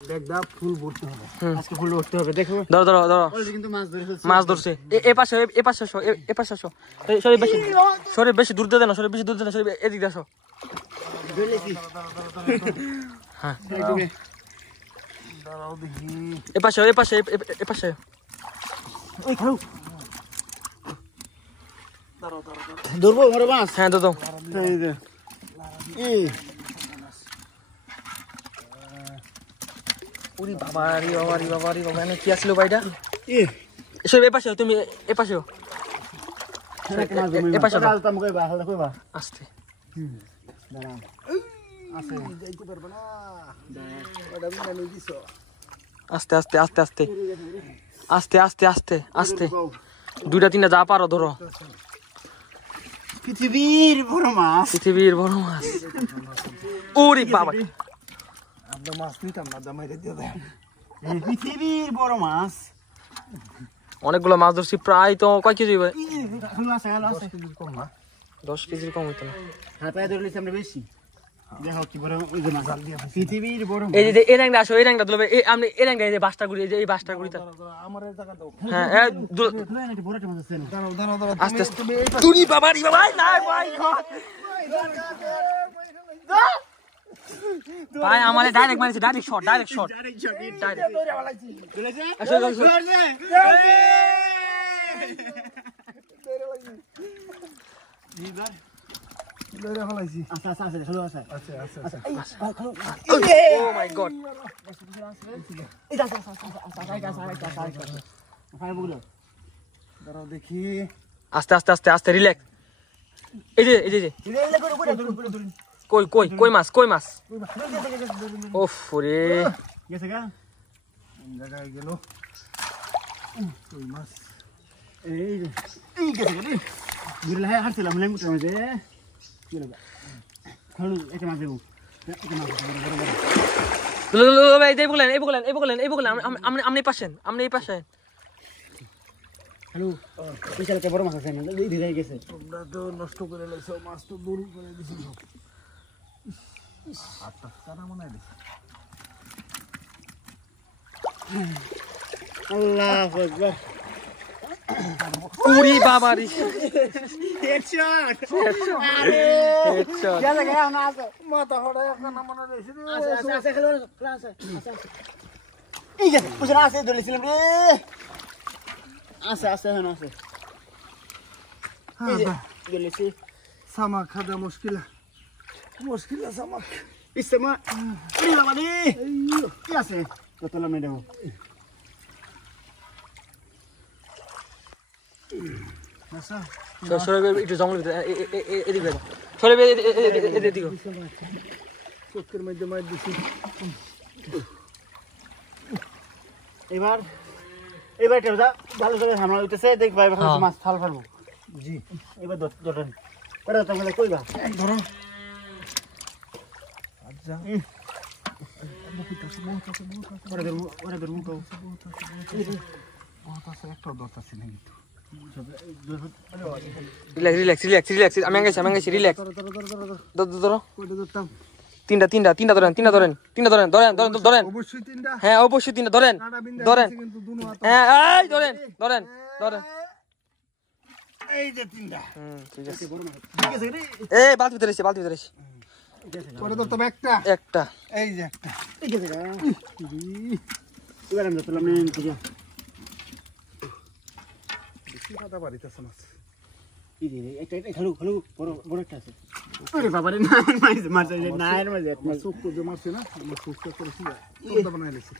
দেখ দা ফুল ভরতে হবে আজকে ফুল ভরতে হবে দেখো ধরো ধরো ধরো অলরেডি কিন্তু মাছ ধরছে এ পাশে এ পাশে সরে বেশি দূর দিয়ে দেন সরে বেশি দূর দিয়ে সরে এদিকে আসো ধরেছি হ্যাঁ দাঁড়াও দেখি এ পাশে ওই খাও দাঁড়াও ধরবো ঘরে মাছ হ্যাঁ দাও এই যে এই ওরে বাবা এনে কি আসলো ভাইটা এ সব এ পাশে তুমি এ পাশে এ পাশে আলতাম কইবা হালদা কইবা আস্তে দাঁড়াও আছে যাইতে পারবে না ওটা আমি দিছো আস্তে আস্তে আস্তে আস্তে আস্তে আস্তে আস্তে আস্তে দুইটা তিনটা যা পারো ধরো পৃথিবীর বড় মাছ ওরে বাবা আমরা মাছ নিতাম না দামাইরে দিয়ে দেয় পৃথিবীর বড় মাছ অনেকগুলো মাছ ধরছি প্রায় তো কয় কেজি হবে 10 কেজির কম হইতো না হ্যাঁ পায়ে ধরে লিছি আমরা বেশি দেখো কি বড় ওই যে মাছ পৃথিবীর বড় এই যে এই র্যাঙ্গটা আসো এই র্যাঙ্গটা দিলে এই আপনি এই র্যাঙ্গটা এই যে বাসটা ঘুরি এই যে এই বাসটা ঘুরিতা আমার জায়গা দাও হ্যাঁ বড়টা মাছ আছে দাঁড়াও আস্তে আস্তে তুই বাবা রে বাবা না ভাই ভাই আমারে ডাইরেক্ট মারিছে ডাইরেক্ট শট ডাইরেক্ট ধরে ফলাইছি আচ্ছা চলো আচ্ছা ও মাই গড দাঁড়াও দেখি আস্তে আস্তে আস্তে আস্তে রিল্যাক্স এই যে কই মাছ ওফ রে গেছে গা জায়গায় গেল কই মাছ এই গেছে গা ঘুরে লাই হাঁটছিলাম লেঙ্গুটার মধ্যে কি লাগা খালু এটা মাছ দেবো আপনি পাশে হ্যালো বিশালকে বড় মাছ আছে না এই দিকে গেছে তোমরা তো নষ্ট করে লাইছো মাছ তো দূর করে দিছো আটটা সারা মনে দিছে আল্লাহু আকবার ওরে বাবা রে হেডশট আরে হেডশট যা লাগা না আছে মাথা হড়া একটা না মনে রইছে আছে খেলো আছে এই যে পুজরা আছে ধরেছিলাম রে আছে হ্যাঁ আছে গেলেছি সামাক খাদা মুশকিলা সামাক ইসমা এই লামানি কি আছে কতলা মেডাম আচ্ছা সরে একটু জঙ্গল ভিতরে এদিকে সরে এদিকে চোখের মধ্যে মার দিছি এবার এটা ভালো করে হামলা হইতেছে দেখ ভাই মাছ ফাল ফালবো জি এবার ধরেন ওটা তোমরা কইবা ধরো আচ্ছা ওরা ধর মুখ একটা দত আছে না কিন্তু রিল্যাক্স আমি গেছি রিল্যাক্স ধরো তিনটা ধরেন অবশ্যই তিনটা হ্যাঁ অবশ্যই তিনটা ধরেন হ্যাঁ এই ধরেন এই যে তিনটা ঠিক আছে ঠিক আছে রে এই বালতি ভিতরে এসে পরে তো একটা এই যে একটা ঠিক আছে এবার আমরা তোলা মেন থেকে বেশি কথা বাড়িতেছ না এই যে একটা খালু বড় একটা আছে আরে বাবা রে না মারছে না এর মাঝে সুখ তো মারছে না আমার সুখ তো করেছি তোমরা বানাইলেছি